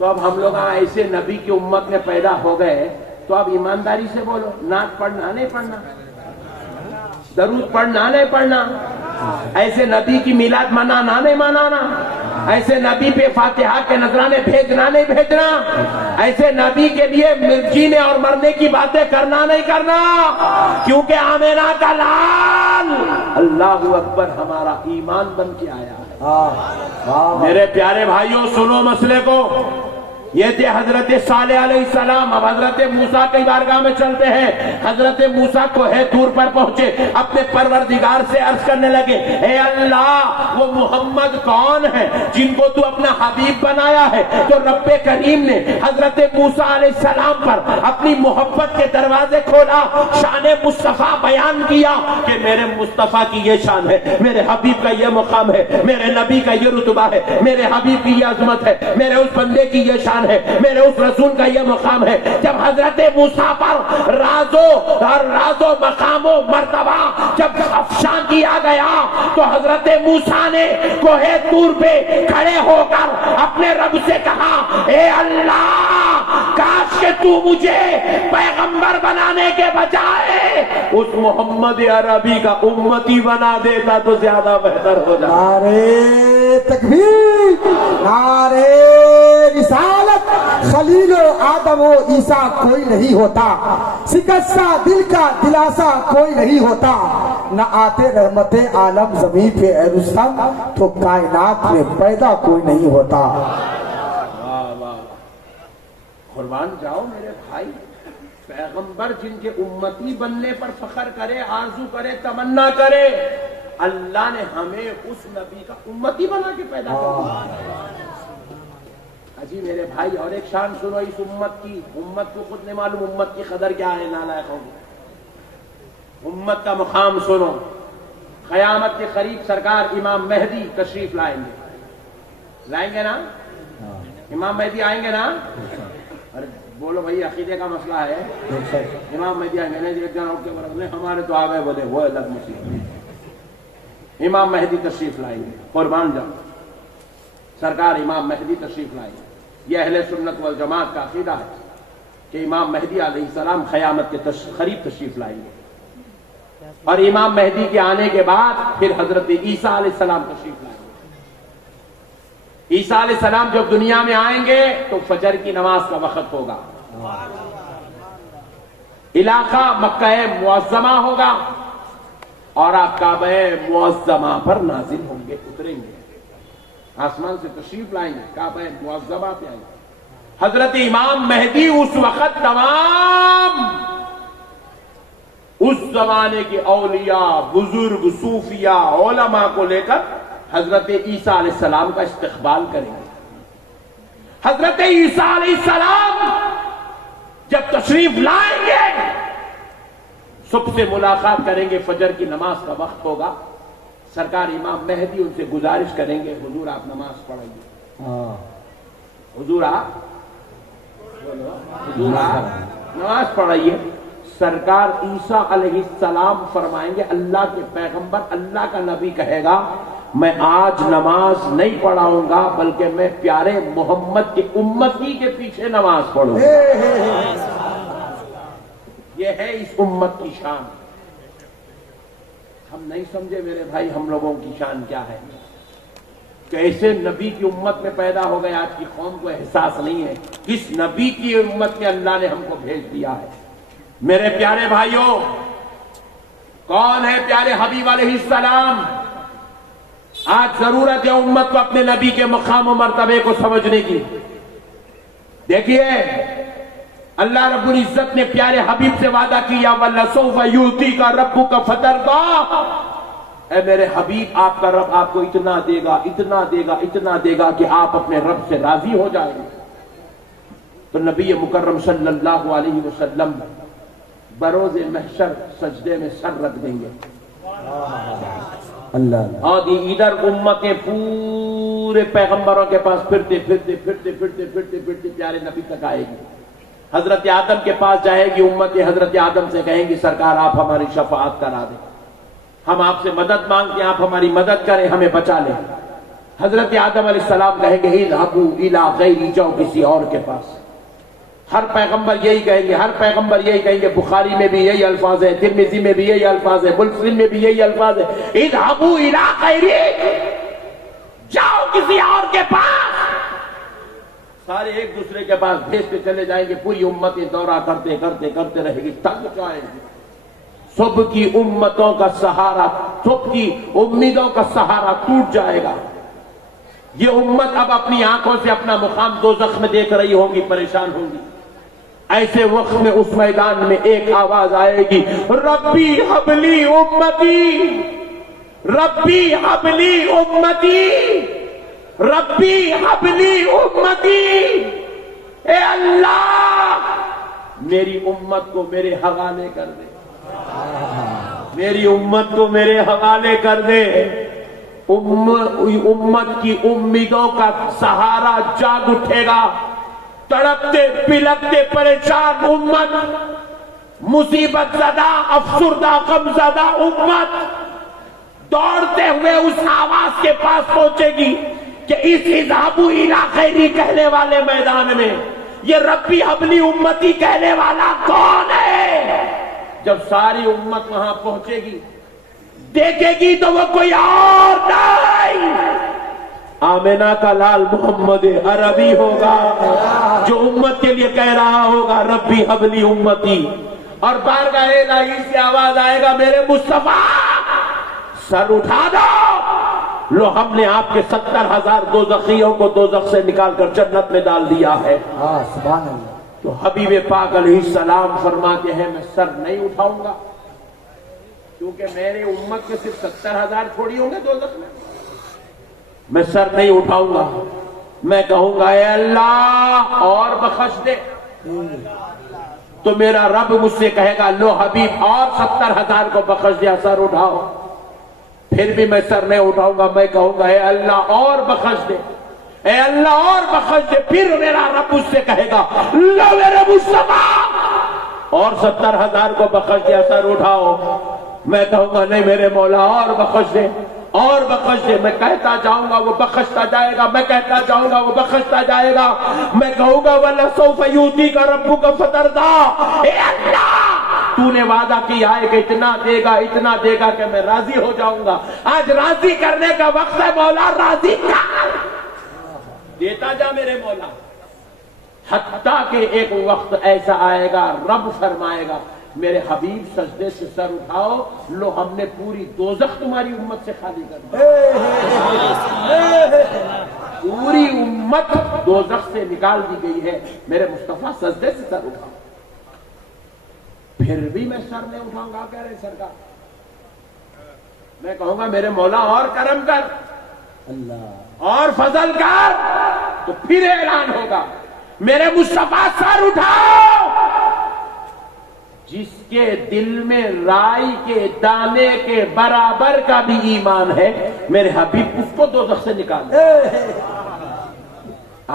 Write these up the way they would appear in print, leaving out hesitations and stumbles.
تو اب ہم لوگ ایسے نبی کی امت میں پیدا ہو گئے تو اب ایمانداری سے بولو، نعت پڑھنا نہیں پڑھنا، درود پڑھنا نہیں پڑھنا، ایسے نبی کی میلاد منانا نہیں منانا، ایسے نبی پہ فاتحہ کے نذرانے بھیجنا نہیں بھیجنا، ایسے نبی کے لیے جینے اور مرنے کی باتیں کرنا نہیں کرنا، کیونکہ آمینہ کا لال اللہ اکبر ہمارا ایمان بن کے آیا ہے۔ میرے پیارے بھائیوں سنو مسئلے کو، یہ تھے حضرت صالح علیہ السلام۔ اب حضرت موسیٰ کی بارگاہ میں چلتے ہیں۔ حضرت موسیٰ کوہ طور پر پہنچے، اپنے پروردگار سے عرض کرنے لگے، اے اللہ وہ محمد کون ہے جن کو تو اپنا حبیب بنایا ہے؟ تو رب کریم نے حضرت موسیٰ علیہ السلام پر اپنی محبت کے دروازے کھولا، شان مصطفیٰ بیان کیا کہ میرے مصطفیٰ کی یہ شان ہے، میرے حبیب کا یہ مقام ہے، میرے نبی کا یہ رتبہ ہے، میرے حبیب کی یہ عظمت ہے، میرے اس بندے کی یہ شان ہے، میرے اس رسول کا یہ مقام ہے۔ جب حضرت موسیٰ پر راز و مقام و مرتبہ جب افشاں کیا گیا تو حضرت موسیٰ نے کوہ طور پہ کھڑے ہو کر اپنے رب سے کہا، اے اللہ کاش کہ تو مجھے پیغمبر بنانے کے بجائے اس محمد عربی کا امتی بنا دیتا تو زیادہ بہتر ہو جاتا۔ نعرے تکبیر، نعرے رسالت، خلیل و آدم و عیسیٰ کوئی نہیں ہوتا، شکستہ دل کا دلاسا کوئی نہیں ہوتا، نہ آتے رحمت عالم زمین پہ اے رستم تو کائنات میں پیدا کوئی نہیں ہوتا۔ واہ واہ، قربان جاؤ میرے بھائی، پیغمبر جن کے امتی بننے پر فخر کرے، آرزو کرے، تمنا کرے، اللہ نے ہمیں اس نبی کا امتی بنا کے پیدا کیا۔ جی میرے بھائی اور ایک شان سنو اس امت کی، امت کو خود نہیں معلوم امت کی قدر کیا ہے نالائق ہوگی۔ امت کا مقام سنو، قیامت کے قریب سرکار امام مہدی تشریف لائیں گے نا؟ امام مہدی آئیں گے نا؟ ارے بولو بھائی، عقیدے کا مسئلہ ہے، امام مہدی آئیں گے نا؟ ایک جان اٹھ کے بولے ہمارے تو آ گئے، بولے وہ الگ مسئلہ۔ امام مہدی تشریف لائیں گے، قربان جاؤ، سرکار امام مہدی تشریف لائیں گے۔ یہ اہل سنت والجماعت کا عقیدہ ہے کہ امام مہدی علیہ السلام قیامت کے قریب تشریف لائیں گے، اور امام مہدی کے آنے کے بعد پھر حضرت عیسیٰ علیہ السلام تشریف لائیں گے۔ عیسیٰ علیہ السلام جب دنیا میں آئیں گے تو فجر کی نماز کا وقت ہوگا، علاقہ مکہ معظمہ ہوگا اور آپ کعبہ معظمہ پر نازل ہوں گے، اتریں گے، آسمان سے تشریف لائیں گے، کعبہ معظمہ پہ آئیں گے۔ حضرت امام مہدی اس وقت تمام اس زمانے کے اولیاء، بزرگ، صوفیاء، علماء کو لے کر حضرت عیسیٰ علیہ السلام کا استقبال کریں گے۔ حضرت عیسیٰ علیہ السلام جب تشریف لائیں گے، سب سے ملاقات کریں گے، فجر کی نماز کا وقت ہوگا، سرکار امام مہدی ان سے گزارش کریں گے، حضور آپ نماز پڑھائیے، حضور آپ نماز پڑھائیے۔ سرکار عیسیٰ علیہ السلام فرمائیں گے، اللہ کے پیغمبر، اللہ کا نبی کہے گا، میں آج نماز نہیں پڑھاؤں گا بلکہ میں پیارے محمد کی امتی کے پیچھے نماز پڑھوں گا۔ یہ ہے اس امت کی شان۔ ہم نہیں سمجھے میرے بھائی ہم لوگوں کی شان کیا ہے، کہ ایسے نبی کی امت میں پیدا ہو گئے، آج کی قوم کو احساس نہیں ہے کس نبی کی امت میں اللہ نے ہم کو بھیج دیا ہے۔ میرے پیارے بھائیوں، کون ہے پیارے حبیب علیہ السلام؟ آج ضرورت ہے امت کو اپنے نبی کے مقام و مرتبے کو سمجھنے کی۔ دیکھیے اللہ رب العزت نے پیارے حبیب سے وعدہ کیا، وَلَسَوْفَ يُؤْتِيكَ رَبُّكَ فَتَرْضَىٰ، اے میرے حبیب آپ کا رب آپ کو اتنا دے گا، اتنا دے گا، اتنا دے گا کہ آپ اپنے رب سے راضی ہو جائیں گے۔ تو نبی مکرم صلی اللہ علیہ وسلم بروز محشر سجدے میں سر رکھ دیں گے، اللہ، اور ادھر امتیں پورے پیغمبروں کے پاس پھرتے پھرتے پھرتے پھرتے پھرتے پھرتے پیارے نبی تک آئے گی۔ حضرت آدم کے پاس جائے گی امت، حضرت آدم سے کہیں گی سرکار آپ ہماری شفاعت کرا دیں، ہم آپ سے مدد مانگتے ہیں، آپ ہماری مدد کریں، ہمیں بچا لیں۔ حضرت آدم علیہ السلام کہیں گے اذهبوا الی غیری، جاؤ کسی اور کے پاس. ہر پیغمبر یہی کہیں گے، ہر پیغمبر یہی کہیں گے. بخاری میں بھی یہی الفاظ ہے، ترمذی میں بھی یہی الفاظ ہے، مسلم میں بھی یہی الفاظ ہے. اذهبوا الی غیری، جاؤ کسی اور کے پاس. سارے ایک دوسرے کے پاس بھیجتے چلے جائیں گے. پوری امتیں دورہ کرتے کرتے کرتے رہے گی، تنگ جائیں گے. صبح کی امتوں کا سہارا، صبح کی امیدوں کا سہارا ٹوٹ جائے گا. یہ امت اب اپنی آنکھوں سے اپنا مقام دوزخ میں دیکھ رہی ہوگی، پریشان ہوگی. ایسے وقت میں اس میدان میں ایک آواز آئے گی، ربی حبلی امتی، ربی حبلی امتی، ربی حبلی امتی. اے اللہ میری امت کو میرے حوالے کر دے، میری امت کو میرے حوالے کر دے. امت کی امیدوں کا سہارا جاگ اٹھے گا. تڑپتے پلکتے پریشان امت، مصیبت زدہ افسردہ غم زدہ امت دوڑتے ہوئے اس آواز کے پاس پہنچے گی کہ اس اذهبوا الی غیری کہنے والے میدان میں یہ ربی حبلی امتی کہنے والا کون ہے؟ جب ساری امت وہاں پہنچے گی، دیکھے گی تو وہ کوئی اور نہیں، آمینہ کا لال محمد عربی ہوگا، جو امت کے لیے کہہ رہا ہوگا ربی حبلی امتی. اور بارگاہ الہی سے آواز آئے گا، میرے مصطفیٰ سر اٹھا دو، لو ہم نے آپ کے 70,000 دوزخیوں کو دوزخ سے نکال کر جنت میں ڈال دیا ہے. سبحان اللہ. تو حبیب پاک علیہ السلام فرماتے ہیں میں سر نہیں اٹھاؤں گا، کیونکہ میرے امت کے صرف 70,000 تھوڑی ہوں گے دوزخ میں. میں سر نہیں اٹھاؤں گا، میں کہوں گا اے اللہ اور بخش دے. تو میرا رب مجھ سے کہے گا لو حبیب اور 70,000 کو بخش دیا، سر اٹھاؤ. پھر بھی میں سر نہیں اٹھاؤں گا، میں کہوں گا اے اللہ اور بخش دے، اے اللہ اور بخش دے. پھر میرا رب مجھ سے کہے گا لو میرے مصطفیٰ اور 70,000 کو بخش دیا، سر اٹھاؤ. میں کہوں گا نہیں میرے مولا اور بخش دے، اور بخش دے. میں کہتا جاؤں گا وہ بخشتا جائے گا، میں کہتا جاؤں گا وہ بخشتا جائے گا. میں کہوں گا وَلَسَوْفَ يُؤْتِيكَ رَبُّكَ فَتَرْضَىٰ، اے اللہ تو نے وعدہ کیا ہے کہ اتنا دے گا، اتنا دے گا کہ میں راضی ہو جاؤں گا. آج راضی کرنے کا وقت ہے مولا، راضی کر، دیتا جا میرے مولا. حتیٰ کہ ایک وقت ایسا آئے گا رب فرمائے گا میرے حبیب سجدے سے سر اٹھاؤ، لو ہم نے پوری دوزخ تمہاری امت سے خالی کر دی. پوری امت دوزخ سے نکال دی گئی ہے، میرے مصطفیٰ سجدے سے سر اٹھاؤ. پھر بھی میں سر نہیں اٹھاؤں گا، کہہ رہے سرکار. میں کہوں گا میرے مولا اور کرم کر، اللہ اور فضل کر. تو پھر اعلان ہوگا میرے مصطفیٰ سر اٹھاؤ. جس کے دل میں رائی کے دانے کے برابر کا بھی ایمان ہے میرے حبیب اس کو دوزخ سے نکال دے.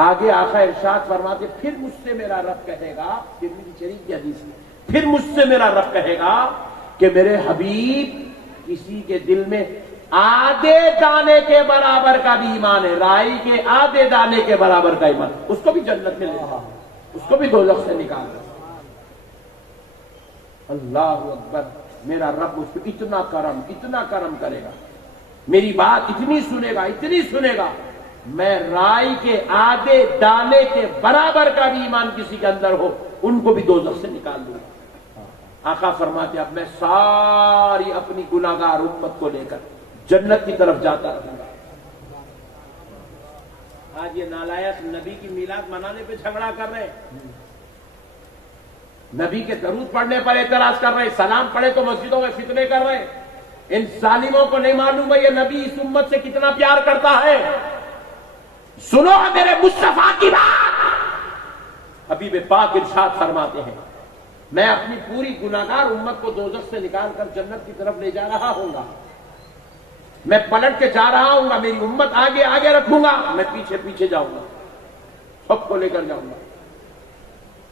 آگے آقا ارشاد فرماتے پھر مجھ سے میرا رب کہے گا، ترمذی شریف کی حدیث میں، پھر مجھ سے میرا رب کہے گا کہ میرے حبیب کسی کے دل میں آدھے دانے کے برابر کا بھی ایمان ہے، رائی کے آدھے دانے کے برابر کا ایمان، اس کو بھی جنت میں لے جا، اس کو بھی دوزخ سے نکال دے. اللہ اکبر. میرا رب اس کو اتنا کرم کرے گا، میری بات اتنی سنے گا، اتنی سنے گا. میں رائی کے آدھے دانے کے برابر کا بھی ایمان کسی کے اندر ہو ان کو بھی دوزخ سے نکال دوں گا. آقا فرماتے اب میں ساری اپنی گناہگار امت کو لے کر جنت کی طرف جاتا رہوں گا. آج یہ نالائق نبی کی میلاد منانے پہ جھگڑا کر رہے ہیں، نبی کے درود پڑھنے پر اعتراض کر رہے ہیں، سلام پڑھے تو مسجدوں میں فتنے کر رہے ہیں. ان ظالموں کو نہیں معلوم ہے یہ نبی اس امت سے کتنا پیار کرتا ہے. سنو میرے مصطفیٰ کی بات. حبیب پاک ارشاد فرماتے ہیں میں اپنی پوری گناہگار امت کو دوزخ سے نکال کر جنت کی طرف لے جا رہا ہوں گا. میں پلٹ کے جا رہا ہوں گا، میری امت آگے آگے رکھوں گا، میں پیچھے پیچھے جاؤں گا، سب کو لے کر جاؤں گا.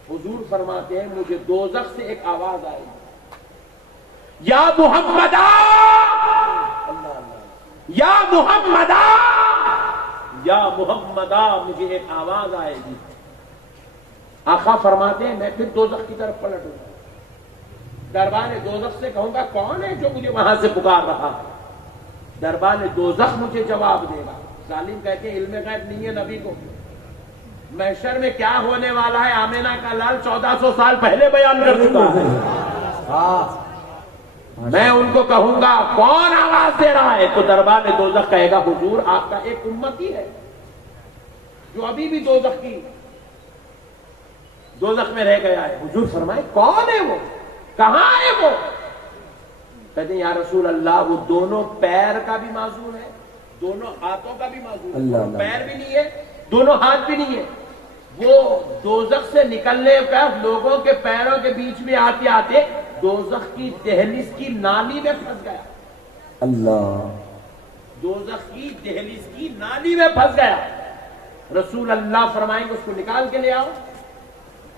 حضور فرماتے ہیں مجھے دوزخ سے ایک آواز آئی، یا محمد یا محمد یا محمدہ، مجھے ایک آواز آئے گی. آقا فرماتے ہیں میں پھر دوزخ کی طرف پلٹوں گا، دربان دوزخ سے کہوں گا کون ہے جو مجھے وہاں سے پکار رہا. دربان دوزخ مجھے جواب دے گا. ظالم کہتے ہیں علم غیب نہیں ہے نبی کو. محشر میں کیا ہونے والا ہے آمینہ کا لال 1400 سال پہلے بیان کر چکا ہے. میں ان کو کہوں گا کون آواز دے رہا ہے، تو دربان دوزخ کہے گا حضور آپ کا ایک امتی ہے جو ابھی بھی دوزخ میں رہ گیا ہے. حضور فرمائے کون ہے وہ، کہاں ہے وہ؟ کہتے ہیں یا رسول اللہ وہ دونوں پیر کا بھی معذور ہے، دونوں ہاتھوں کا بھی معذور ہے. پیر بھی نہیں ہے، دونوں ہاتھ بھی نہیں ہے. وہ دوزخ سے نکلنے کا لوگوں کے پیروں کے بیچ میں آتے آتے دوزخ کی دہلیز کی نالی میں پھنس گیا. اللہ، دوزخ کی دہلیز کی نالی میں پھنس گیا. رسول اللہ فرمائیں گے اس کو نکال کے لے آؤ.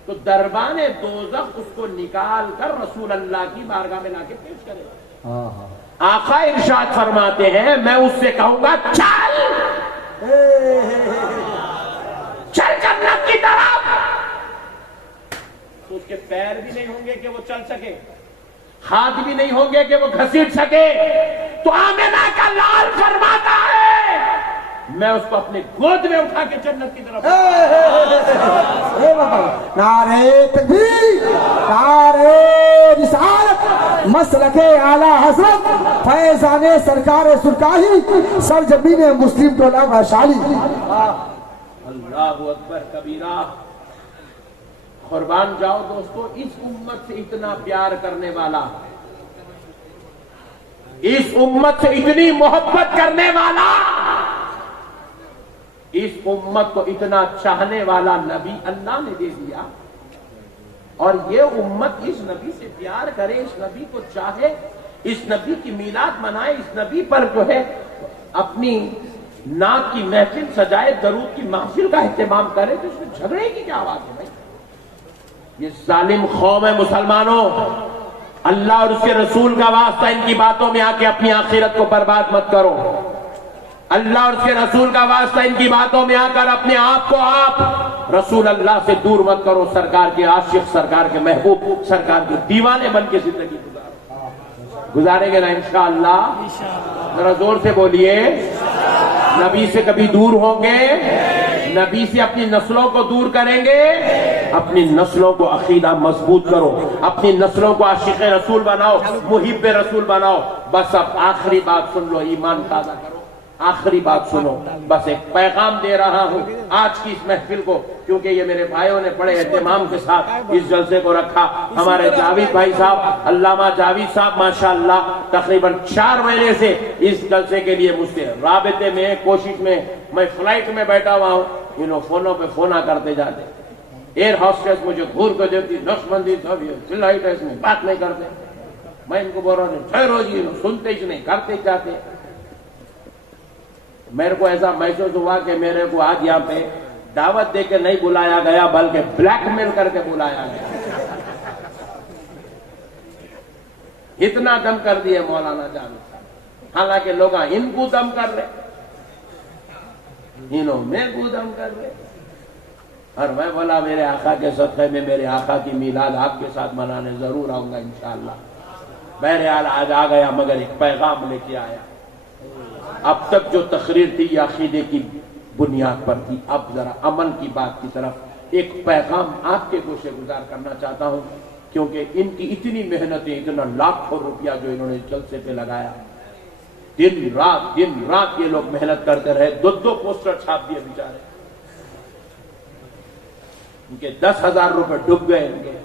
تو دربان دوزخ اس کو نکال کر رسول اللہ کی بارگاہ میں لا کے پیش کرے گا. آقا ارشاد فرماتے ہیں میں اس سے کہوں گا چل جنت کی طرف. تو اس کے پیر بھی نہیں ہوں گے کہ وہ چل سکے، ہاتھ بھی نہیں ہوں گے کہ وہ گھسیٹ سکے. تو آمینہ کا لال فرماتا ہے میں اس کو اپنے گود میں اٹھا کے جنت کی طرف. نعرے تکبیر، نعرے رسالت، مسلک اعلی حضرت فیضان سرکار سرکاہی سرزمین مسلم ٹولہ ویشالی. اللہ اکبر کبیرہ. قربان جاؤ دوستو، اس امت سے اتنا پیار کرنے والا، اس امت سے اتنی محبت کرنے والا، اس امت کو اتنا چاہنے والا نبی اللہ نے دے دیا. اور یہ امت اس نبی سے پیار کرے، اس نبی کو چاہے، اس نبی کی میلاد منائے، اس نبی پر جو ہے اپنی نعت کی محفل سجائے، درود کی محفل کا اہتمام کرے. تو اس میں جھگڑے کی کیا بات ہے بھائی؟ یہ ظالم قوم ہے مسلمانوں، اللہ اور اس کے رسول کا واسطہ ان کی باتوں میں آ کے اپنی آخرت کو برباد مت کرو. اللہ اور اس کے رسول کا واسطہ ان کی باتوں میں آ کر اپنے آپ کو آپ رسول اللہ سے دور مت کرو. سرکار کے عاشق، سرکار کے محبوب، سرکار کے دیوانے بن کے زندگی گزاریں گے نا انشاءاللہ. ذرا زور سے بولیے. نبی سے کبھی دور ہوں گے؟ نبی سے اپنی نسلوں کو دور کریں گے؟ اپنی نسلوں کو عقیدہ مضبوط کرو، اپنی نسلوں کو عاشق رسول بناؤ، محب رسول بناؤ. بس اب آخری بات سن لو، ایمان تازہ کرو. آخری بات سنو، بس ایک پیغام دے رہا ہوں آج کی اس محفل کو، کیونکہ یہ میرے بھائیوں نے بڑے اہتمام کے ساتھ اس جلسے کو رکھا. ہمارے جاوید بھائی صاحب، علامہ جاوید صاحب ماشاءاللہ تقریباً 4 مہینے سے اس جلسے کے لیے مجھ سے رابطے میں، کوشش میں. میں فلائٹ میں بیٹھا ہوا ہوں، انہوں فونوں پہ فونا کرتے جاتے. ایئر ہوسٹس مجھے گھور کو دیتی، نقش بندی سب یہ فلائٹ ہے، اس میں بات نہیں کرتے. میں ان کو بول رہا ہوں ٹھہرو جی، سنتے ہی نہیں، کرتے ہی جاتے. میرے کو ایسا محسوس ہوا کہ میرے کو آج یہاں پہ دعوت دے کے نہیں بلایا گیا، بلکہ بلیک میل کر کے بلایا گیا. اتنا دم کر دیے مولانا جاوید صاحب. حالانکہ لوگ ان کو دم کر رہے، انہوں میں کو دم کر رہے. اور میں بولا میرے آقا کے صدقے میں میرے آقا کی میلاد آپ کے ساتھ منانے ضرور آؤں گا انشاءاللہ. بہرحال آج آ گیا، مگر ایک پیغام لے کے آیا. اب تک جو تقریر تھی یہ عقیدے کی بنیاد پر تھی، اب ذرا عمل کی بات کی طرف ایک پیغام آپ کے گوشے گزار کرنا چاہتا ہوں. کیونکہ ان کی اتنی محنتیں، اتنا لاکھوں روپیہ جو انہوں نے جلسے پہ لگایا، دن رات یہ لوگ محنت کرتے رہے. 2 پوسٹر چھاپ دیے بیچارے. ان کے 10,000 روپے ڈوب گئے ان کے.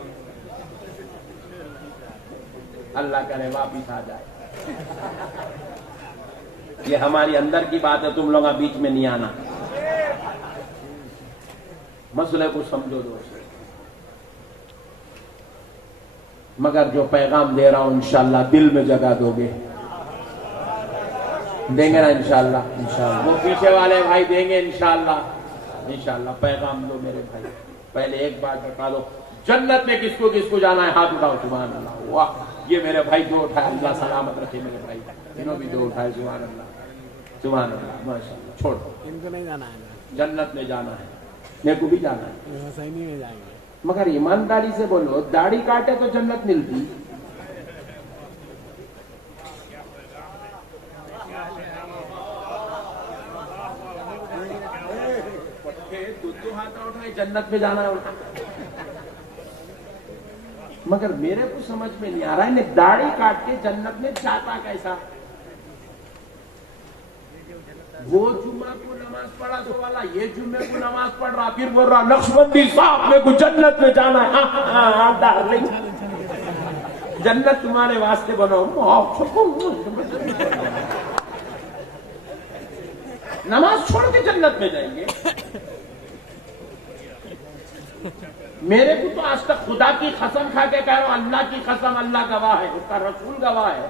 اللہ کرے واپس آ جائے. یہ ہماری اندر کی بات ہے، تم لوگ بیچ میں نہیں آنا. مسئلے کو سمجھو دوست. مگر جو پیغام دے رہا ہوں انشاءاللہ دل میں جگہ دو گے، دیں گے نا انشاءاللہ. وہ پیچھے والے بھائی دیں گے انشاءاللہ. پیغام دو میرے بھائی. پہلے ایک بات بتا دو، جنت میں کس کو جانا ہے؟ ہاتھ اٹھاؤ. سبحان اللہ. واہ، یہ میرے بھائی 2 اٹھائے، اللہ سلامت رکھے میرے بھائی. انہوں بھی 2 اٹھائے. سبحان اللہ. سبحان اللہ ماشاء اللہ. چھوڑ ان کو نہیں جانا ہے، جنت میں جانا ہے، میرے کو بھی جانا ہے. حسینی میں جائیں گے. مگر ایمانداری سے بولو، داڑھی کاٹے تو جنت ملتی. ہاتھ اٹھائے جنت میں جانا ہے. مگر میرے کو سمجھ میں نہیں آ رہا ہے داڑھی کاٹ کے جنت میں جاتا کیسا. وہ جمعہ کو نماز پڑھا تو والا یہ جمعے کو نماز پڑھ رہا، پھر بول رہا نقشبندی صاحب میرے کو جنت میں جانا ہے. ہاں ڈارلنگ، جنت تمہارے واسطے بناؤ. نماز چھوڑ کے جنت میں جائیں گے. میرے کو تو آج تک خدا کی قسم کھا کے کہہ رہا ہوں، اللہ کی قسم، اللہ گواہ ہے، اس کا رسول گواہ ہے،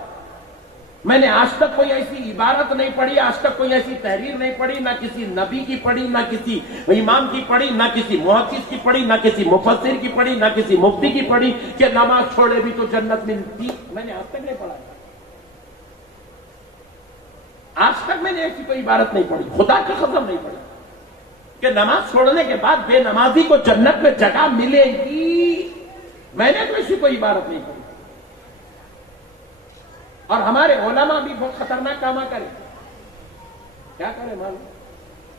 میں نے آج تک کوئی ایسی عبارت نہیں پڑھی، آج تک کوئی ایسی تحریر نہیں پڑھی، نہ کسی نبی کی پڑھی، نہ کسی امام کی پڑھی، نہ کسی محدث کی پڑھی، نہ کسی مفسر کی پڑھی، نہ کسی مفتی کی پڑھی کہ نماز چھوڑے بھی تو جنت ملتی. میں نے آج تک نہیں پڑھا، آج تک میں نے ایسی کوئی عبارت نہیں پڑھی، خدا کی قسم نہیں پڑھی کہ نماز چھوڑنے کے بعد بے نمازی کو جنت میں جگہ ملے گی. میں نے تو ایسی کوئی عبارت نہیں پڑھی. اور ہمارے علماء بھی بہت خطرناک کام کریں. کیا کریں معلوم؟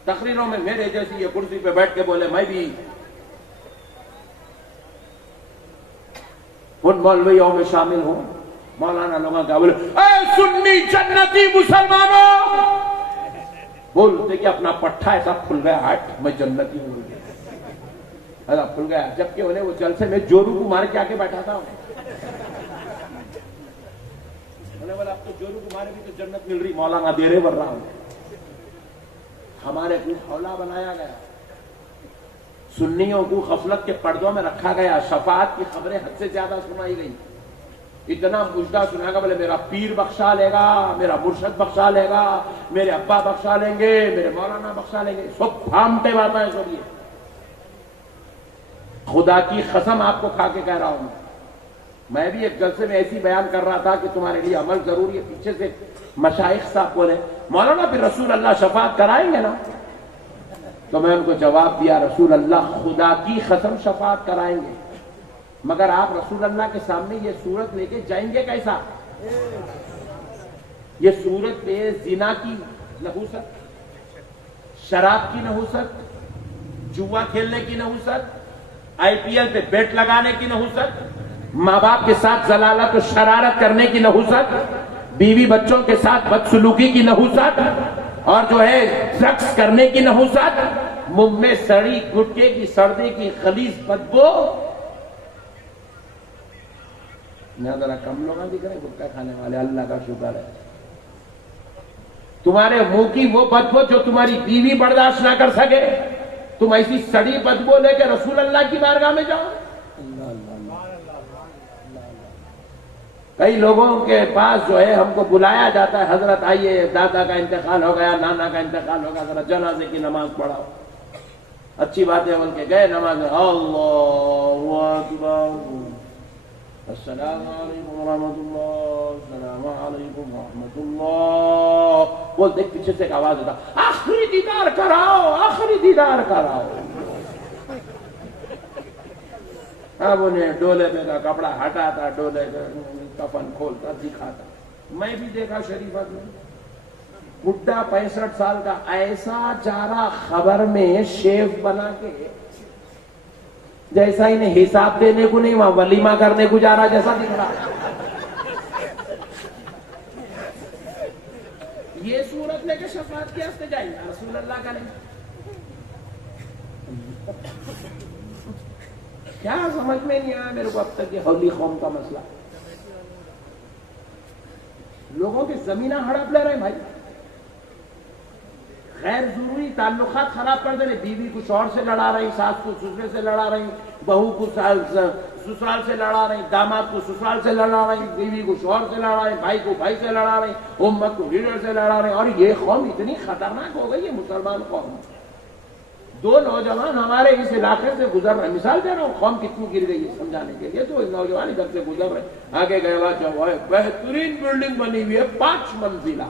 تقریروں میں میرے جیسی یہ کرسی پہ بیٹھ کے بولے میں بھی ان مولویوں میں شامل ہوں. مولانا لوگوں کا بولے اے سنی جنتی مسلمانوں، بولتے کہ اپنا پٹھا ایسا کھل گیا، ہٹ میں جنتی ہوں، ایسا کھل گیا. جبکہ انہیں وہ جلسے میں جورو کو مار کے آگے بیٹھا تھا. بولا آپ کو جورو کو مارے بھی تو جنت مل رہی، مولانا دے رہے بڑھ رہا ہوں. ہمارے کو حوالہ بنایا گیا، سنیوں کو غفلت کے پردوں میں رکھا گیا، شفاعت کی خبریں حد سے زیادہ سنائی گئی. اتنا مجدہ سنا گا، بولے میرا پیر بخشا لے گا، میرا مرشد بخشا لے گا، میرے ابا بخشا لیں گے، میرے مولانا بخشا لیں گے. سب بھامتے باتیں ہیں سب. یہ خدا کی قسم آپ کو کھا کے کہہ رہا ہوں. میں بھی ایک جلسے میں ایسی بیان کر رہا تھا کہ تمہارے لیے عمل ضروری ہے. پیچھے سے مشائخ صاحب بولے مولانا پھر رسول اللہ شفاعت کرائیں گے نا؟ تو میں ان کو جواب دیا رسول اللہ خدا کی قسم شفاعت کرائیں گے، مگر آپ رسول اللہ کے سامنے یہ صورت لے کے جائیں گے کیسا؟ یہ صورت پہ زنا کی نحوست، شراب کی نحوست، جوا کھیلنے کی نحوست، آئی پی ایل پہ بیٹ لگانے کی نحوست، ماں باپ کے ساتھ ضلالت و شرارت کرنے کی نحوست، بیوی بچوں کے ساتھ بدسلوکی کی نحوست، اور جو ہے ڈرگس کرنے کی نحوست، منہ میں سڑی گٹکے کی سردی کی خلیز بدبو. نہ ذرا کم لوگ دکھ رہے گٹکا کھانے والے، اللہ کا شکر ہے. تمہارے منہ کی وہ بدبو جو تمہاری بیوی برداشت نہ کر سکے، تم ایسی سڑی بدبو لے کے رسول اللہ کی بارگاہ میں جاؤ. کئی لوگوں کے پاس جو ہے ہم کو بلایا جاتا ہے، حضرت آئیے دادا کا انتقال ہو گیا، نانا کا انتقال ہو گیا، ذرا جنازے کی نماز پڑھاؤ. اچھی بات ہے، بول کے گئے نماز میں، اللہ اکبر، السلام علیکم ورحمۃ اللہ، السلام علیکم ورحمۃ اللہ. بول دیکھ پیچھے سے ایک آواز ہوتا، آخری دیدار کراؤ، آخری دیدار کراؤ. اب انہیں ڈولے میں کا کپڑا ہٹاتا، ڈولے کا کفن کھولتا، دکھاتا. میں بھی دیکھا شریفت میں بڈھا 65 سال کا ایسا جا رہا خبر میں شیف بنا کے، جیسا انہیں حساب دینے کو نہیں وہاں ولیمہ کرنے کو جا رہا جیسا دکھ رہا. یہ صورت لے کے شفاعت کے ہستے جائیں گے، رسول اللہ کا نہیں. کیا سمجھ میں نہیں آیا میرے کو اب تک یہ ہولی قوم کا مسئلہ. لوگوں کی زمینیں ہڑپ لے رہے ہیں بھائی، غیر ضروری تعلقات خراب کر دے رہے. بیوی کو شوہر سے لڑا رہی، ساس کو سسرے سے لڑا رہی، بہو کو سسرال سے لڑا رہی، داماد کو سسرال سے لڑا رہی، بیوی کو شوہر سے لڑا رہی، بھائی کو بھائی سے لڑا رہی، امت کو لیڈر سے لڑا رہی. اور یہ قوم اتنی خطرناک ہو گئی ہے مسلمان قوم. 2 نوجوان ہمارے اس علاقے سے گزر رہے ہیں، مثال دے رہا ہوں قوم کتنی گر گئی ہے سمجھانے کے لیے. تو نوجوان ادھر سے گزر رہے، آگے گئے ہوا جو ہے بہترین بلڈنگ بنی ہوئی ہے 5 منزلہ.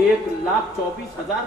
1,24,000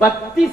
32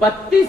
32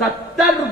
70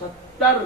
70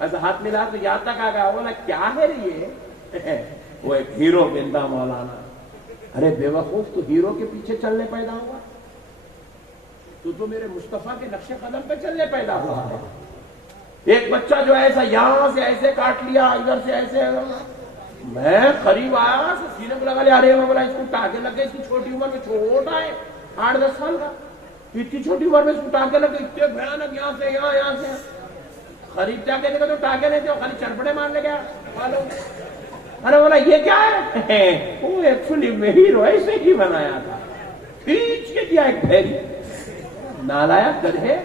ایسا ہاتھ ملا تو یہاں تک آ گیا, بولا کیا ہے یہ؟ وہ ایک ہیرو بندہ مولانا. ارے بے وقوف, تو ہیرو کے پیچھے چلنے پیدا ہوا, تو میرے مصطفیٰ کے نقش قدم پہ چلنے پیدا ہوا ہے. ایک بچہ جو ایسا یہاں سے ایسے کاٹ لیا, ادھر سے ایسے, میں قریب آیا سینے کو لگا لیا, ارے میں بولا اس کو ٹانکے لگ گئے, اس کی چھوٹی عمر میں, چھوٹا ہے 8-10 سال کا, اتنی چھوٹی عمر میں اس کو ٹانکے لگ گئے, اتنے بھیانک, یہاں سے یہاں سے. قریب جا کے دیکھا تو ٹانکے نہیں تھے, خالی چرپڑے مارنے گیا. ارے بولا یہ کیا ہے؟ وہ ایکچولی میں ہیرو ایسے ہی بنایا تھا, کھینچ کے دیا ایک بھیری. نالائق گدھے,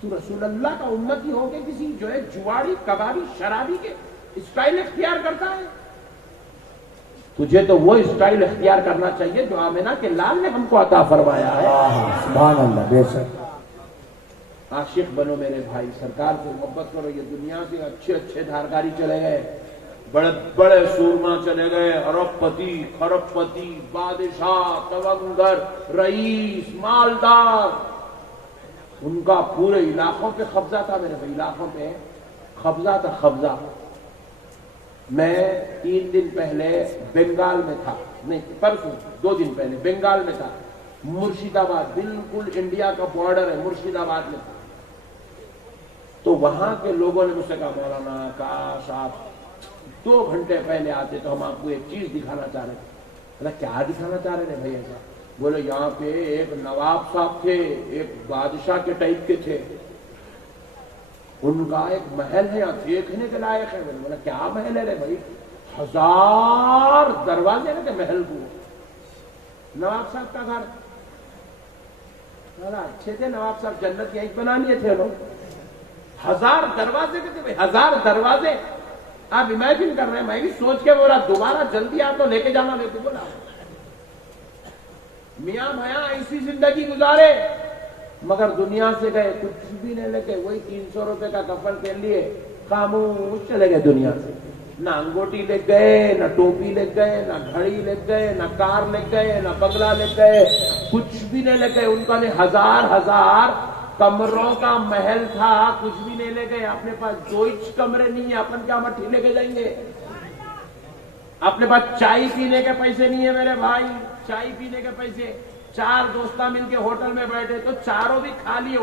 تو رسول اللہ کا امتی ہو کے کسی جو ہے جواڑی کبابی شرابی کے اسٹائل اختیار کرتا ہے. تجھے تو وہ اسٹائل اختیار کرنا چاہیے جو آمنہ کے لال نے ہم کو عطا فرمایا ہے. سبحان اللہ, بے شک. عاشق بنو میرے بھائی, سرکار سے محبت کرو. یہ دنیا سے اچھے اچھے دھارکاری چلے گئے, بڑے بڑے سورما چلے گئے, ارب پتی, خرب پتی, بادشاہ, تونگر, رئیس, مالدار, ان کا پورے علاقوں پہ قبضہ تھا میرے بھائی, علاقوں پہ قبضہ تھا, قبضہ. میں 3 دن پہلے بنگال میں تھا, نہیں پرسوں 2 دن پہلے بنگال میں تھا, مرشید آباد, بالکل انڈیا کا بارڈر ہے, مرشید آباد میں تھا. تو وہاں کے لوگوں نے مجھ سے کہا, مولانا کاش آپ 2 گھنٹے پہلے آتے تو ہم آپ کو ایک چیز دکھانا چاہ رہے تھے. کیا دکھانا چاہ رہے تھے بھائی ایسا؟ بولے یہاں پہ ایک نواب صاحب تھے, ایک بادشاہ کے ٹائپ کے تھے, ان کا ایک محل ہے, یہاں دیکھنے کے لائق ہے. بولا کیا محل ہے رے بھائی؟ 1000 دروازے تھے محل کو, نواب صاحب کا گھر. اچھے تھے نواب صاحب, جنت یہیں بنا لیے تھے لوگ. 1000 دروازے تھے بھائی, 1000 دروازے. آپ امیجن کر رہے ہیں, میں بھی سوچ کے بولا دوبارہ جلدی آپ تو لے کے جانا. لے کے بولا میاں ایسی زندگی گزارے, مگر دنیا سے گئے کچھ بھی نہیں لے کے, وہی 300 روپے کا کفن پہن لیے, خاموش چلے گئے دنیا سے. نہ انگوٹی لے گئے, نہ ٹوپی لے گئے, نہ گھڑی لے گئے, نہ کار لے گئے, نہ بنگلہ لے گئے, کچھ بھی نہیں لے گئے. ان کا 1000 کمروں کا محل تھا, کچھ بھی نہیں لے گئے. اپنے پاس 2 کمرے نہیں ہیں, اپن کیا مٹھی لے کے جائیں گے؟ اپنے پاس چائے پینے کے پیسے نہیں ہیں میرے بھائی, چائے پینے کے پیسے. 4 دوستہ مل کے ہوٹل میں بیٹھے تو چاروں بھی کھا لیے.